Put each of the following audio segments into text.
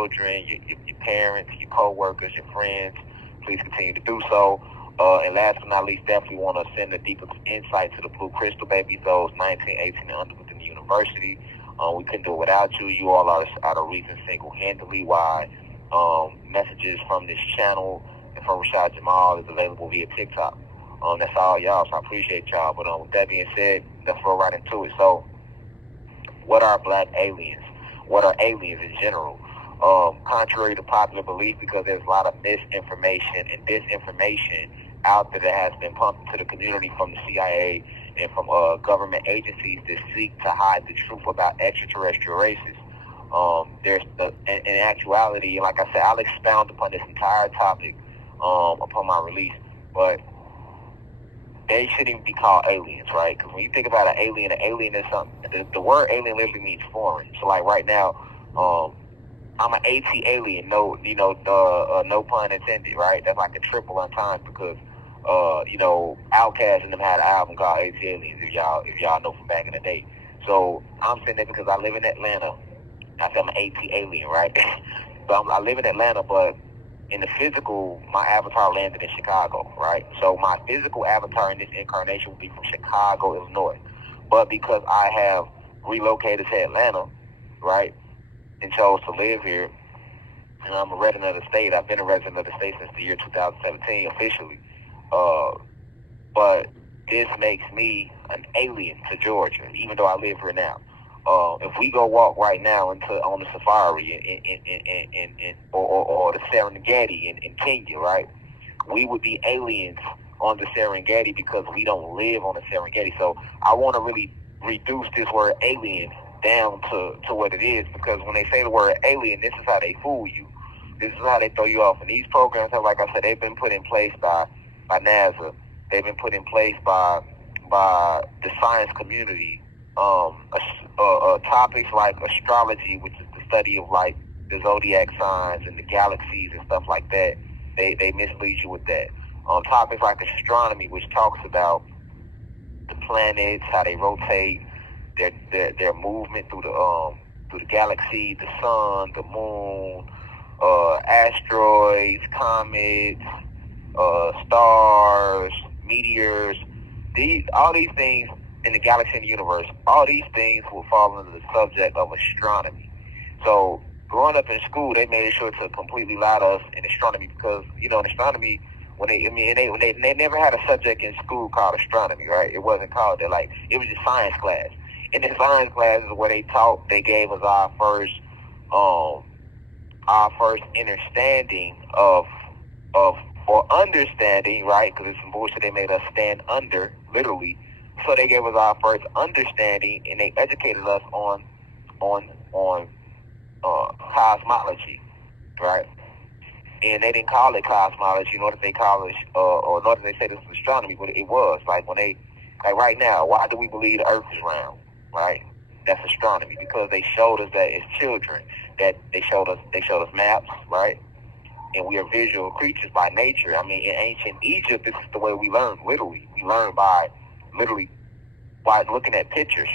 children, your parents, your co-workers, your friends. Please continue to do so. And last but not least, definitely want to send a deeper insight to the Blue Crystal babies, those 19, 18, and under within the university. We couldn't do it without you. You all are the reason single-handedly why messages from this channel and from Rashad Jamal is available via TikTok. That's all y'all, so I appreciate y'all. But with that being said, let's roll right into it. So, what are black aliens? What are aliens in general? Contrary to popular belief, because there's a lot of misinformation and disinformation out there that has been pumped into the community from the CIA and from government agencies that seek to hide the truth about extraterrestrial races. In actuality, like I said, I'll expound upon this entire topic upon my release, but they shouldn't even be called aliens, right? Because when you think about an alien is something. The word alien literally means foreign. So, like right now, I'm an AT alien. No, no pun intended, right? That's like a triple entendre because, Outkast and them had an album called AT Aliens. If y'all know from back in the day. So I'm saying that because I live in Atlanta. I say I'm an AT alien, right? But I live in Atlanta, but in the physical, my avatar landed in Chicago, right? So my physical avatar in this incarnation will be from Chicago, Illinois. But because I have relocated to Atlanta, right, and chose to live here, and I'm a resident of the state. I've been a resident of the state since the year 2017 officially. But this makes me an alien to Georgia, even though I live here now. If we go walk right now on the safari or the Serengeti in Kenya, right, we would be aliens on the Serengeti because we don't live on the Serengeti. So I want to really reduce this word alien down to what it is, because when they say the word alien, this is how they fool you. This is how they throw you off. And these programs have, like I said, they've been put in place by NASA. They've been put in place by the science community. Topics like astrology, which is the study of like the zodiac signs and the galaxies and stuff like that, they mislead you with that. Topics like astronomy, which talks about the planets, how they rotate, their movement through the galaxy, the sun, the moon, asteroids, comets, stars, meteors. All these things in the galaxy and the universe, all these things will fall under the subject of astronomy. So growing up in school, they made sure to completely lie to us in astronomy because, in astronomy, they never had a subject in school called astronomy, right? It wasn't called that. Like, it was just science class. In the science class is where they gave us our first understanding or understanding, right? Because it's some bullshit they made us stand under, literally. So they gave us our first understanding, and they educated us on cosmology, right? And they didn't call it cosmology, nor did they call it, or nor did they say this was astronomy, but it was. Like right now, why do we believe the Earth is round, right? That's astronomy, because they showed us that as children, that they showed us maps, right? And we are visual creatures by nature. I mean, in ancient Egypt, this is the way we learned, literally. We learned by looking at pictures,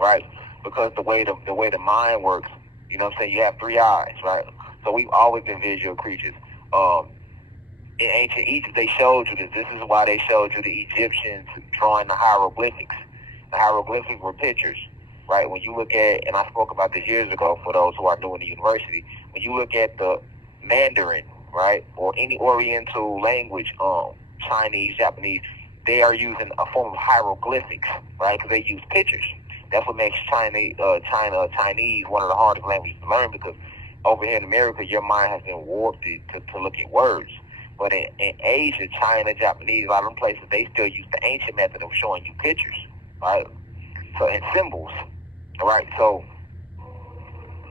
right? Because the way the mind works, you know what I'm saying, you have three eyes, right? So we've always been visual creatures. In ancient Egypt, they showed you this. This is why they showed you the Egyptians drawing the hieroglyphics. The hieroglyphics were pictures, right? When you look at, and I spoke about this years ago for those who are new in the university, when you look at the Mandarin, right, or any Oriental language, Chinese, Japanese, they are using a form of hieroglyphics, right? Because they use pictures. That's what makes Chinese one of the hardest languages to learn, because over here in America, your mind has been warped to look at words. But in Asia, China, Japanese, a lot of them places, they still use the ancient method of showing you pictures, right? So, and symbols, right? So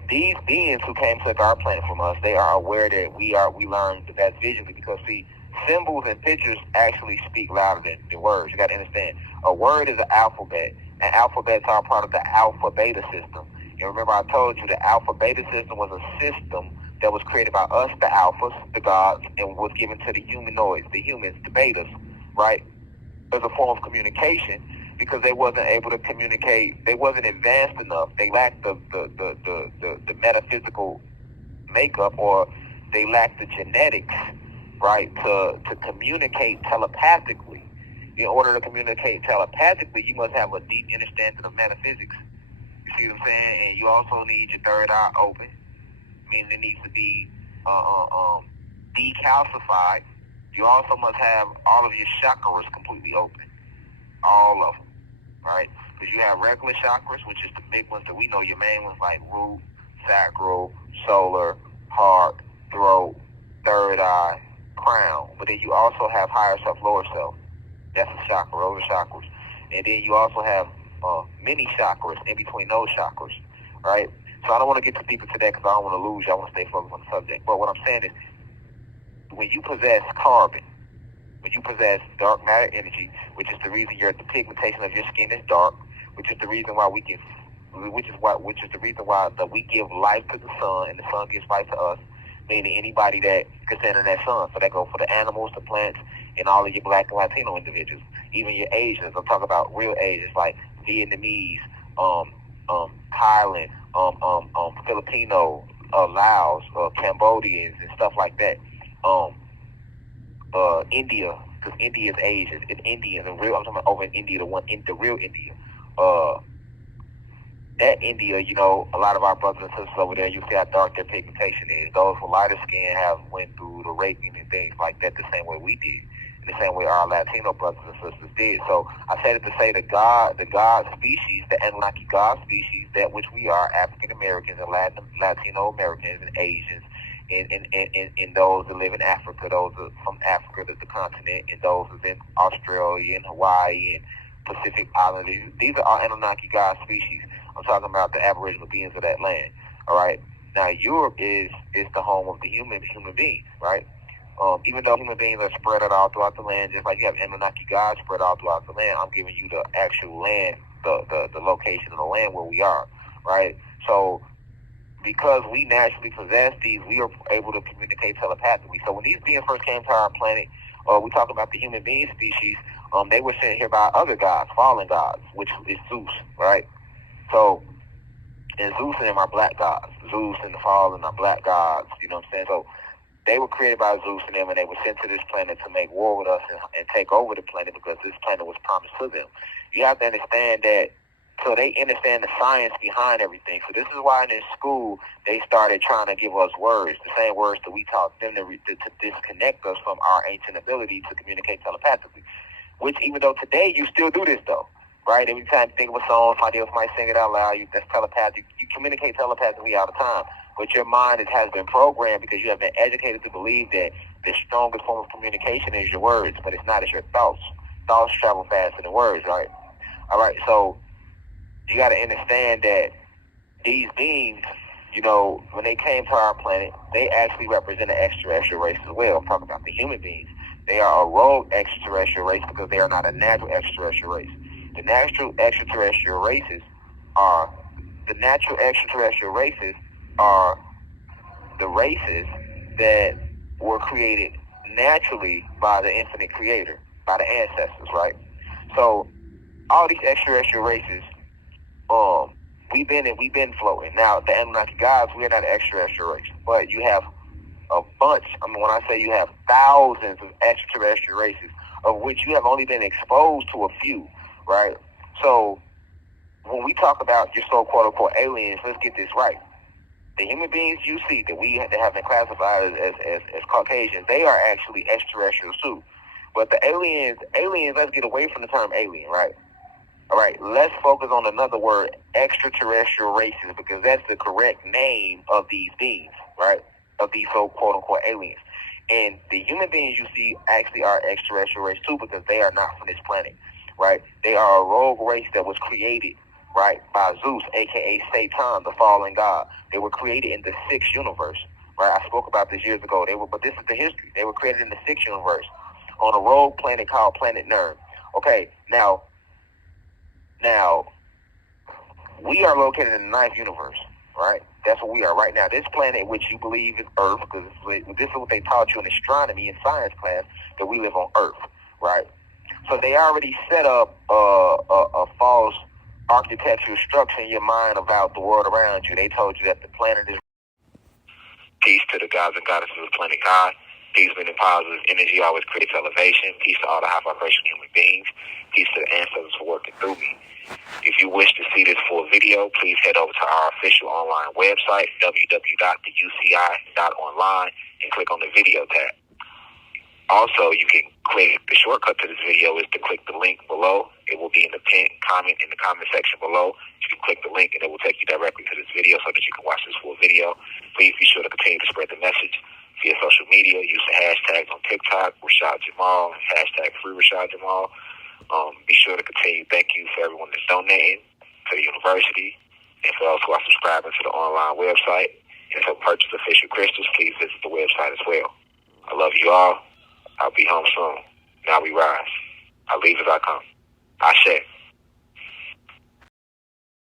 these beings who came to take our planet from us, they are aware that we learn the best visually, because see, symbols and pictures actually speak louder than words. You got to understand, a word is an alphabet, and alphabets are part of the alpha beta system. And remember, I told you the alpha beta system was a system that was created by us, the alphas, the gods, and was given to the humanoids, the humans, the betas, right? As a form of communication, because they wasn't able to communicate. They wasn't advanced enough. They lacked the metaphysical makeup, or they lack the genetics, right, to communicate telepathically. In order to communicate telepathically, you must have a deep understanding of metaphysics. You see what I'm saying? And you also need your third eye open, meaning it needs to be decalcified. You also must have all of your chakras completely open, all of them, right? Because you have regular chakras, which is the big ones that we know, your main ones like root, sacral, solar, heart, throat, third eye, crown. But then you also have higher self, lower self. That's a chakra, those are chakras. And then you also have many chakras in between those chakras, right? So I don't want to get too deep into that because I don't want to lose you. I want to stay focused on the subject. But what I'm saying is, when you possess carbon, when you possess dark matter energy, which is the reason the pigmentation of your skin is dark, which is the reason why we give life to the sun, and the sun gives life to us, meaning anybody that can stand in that sun. So that goes for the animals, the plants, and all of your Black and Latino individuals, even your Asians. I'm talking about real Asians like Vietnamese, Thailand, Filipino, Laos, Cambodians, and stuff like that. India, because India is Asian, and Indians, and real. I'm talking about over in India, the real India. That India, a lot of our brothers and sisters over there, you see how dark their pigmentation is. Those with lighter skin have went through the raping and things like that the same way we did, and the same way our Latino brothers and sisters did. So I said it to say the God species, the Anunnaki God species, that which we are, African Americans and Latino Americans and Asians, and those that live in Africa, those from Africa, the continent, and those that's in Australia and Hawaii and Pacific Islanders. These are our Anunnaki God species. I'm talking about the Aboriginal beings of that land. All right. Now Europe is the home of the human beings, right? Even though human beings are spread out all throughout the land, just like you have Anunnaki gods spread out throughout the land, I'm giving you the actual land, the location of the land where we are, right? So because we naturally possess these, we are able to communicate telepathically. So when these beings first came to our planet, we talk about the human being species, they were sent here by other gods, fallen gods, which is Zeus, right? So, and Zeus and them are black gods. Zeus and the fallen are black gods, you know what I'm saying? So they were created by Zeus and them, and they were sent to this planet to make war with us and take over the planet because this planet was promised to them. You have to understand that. So they understand the science behind everything. So this is why in school they started trying to give us words, the same words that we taught them to disconnect us from our ancient ability to communicate telepathically. Which even though today you still do this though, right? Every time you think of a song, somebody else might sing it out loud. That's telepathic. You communicate telepathically all the time, but your mind has been programmed because you have been educated to believe that the strongest form of communication is your words, but it's not. It's your thoughts. Thoughts travel faster than words, right? All right, so you got to understand that these beings, when they came to our planet, they actually represent an extraterrestrial race as well. I'm talking about the human beings. They are a rogue extraterrestrial race because they are not a natural extraterrestrial race. The natural extraterrestrial races are the races that were created naturally by the infinite creator, by the ancestors, right? So all these extraterrestrial races, we've been floating. Now, the Anunnaki gods, we're not an extraterrestrial race, but you have a bunch. When I say you have thousands of extraterrestrial races, of which you have only been exposed to a few, right? So when we talk about your so-called unquote aliens, let's get this right. The human beings you see that have been classified as Caucasians, they are actually extraterrestrials too. But the aliens, let's get away from the term alien, right? All right, let's focus on another word, extraterrestrial races, because that's the correct name of these beings, right? Of these so-called unquote aliens. And the human beings you see actually are extraterrestrial race too, because they are not from this planet, right? They are a rogue race that was created, right, by Zeus, aka Satan, the fallen god. They were created in the sixth universe, right? I spoke about this years ago. But this is the history. They were created in the sixth universe on a rogue planet called Planet Nern. Okay, now we are located in the ninth universe, right? That's what we are right now. This planet, which you believe is Earth, because this is what they taught you in astronomy and science class, that we live on Earth, right? So they already set up a false architectural structure in your mind about the world around you. They told you that the planet is Peace to the gods and goddesses of the planet God. Peace, meaning positive energy always creates elevation. Peace to all the high vibration human beings. Peace to the ancestors for working through me. If you wish to see this full video, please head over to our official online website, www.theuci.online, and click on the video tab. Also, you can click, the shortcut to this video is to click the link below. It will be in the pinned comment in the comment section below. You can click the link and it will take you directly to this video so that you can watch this full video. Please be sure to continue to spread the message via social media. Use the hashtags on TikTok, Rashad Jamal, and hashtag free Rashad Jamal. Be sure to continue. Thank you for everyone that's donating to the university and for those who are subscribing to the online website. And to purchase official crystals, please visit the website as well. I love you all. I'll be home soon. Now we rise. I leave as I come. Ashe.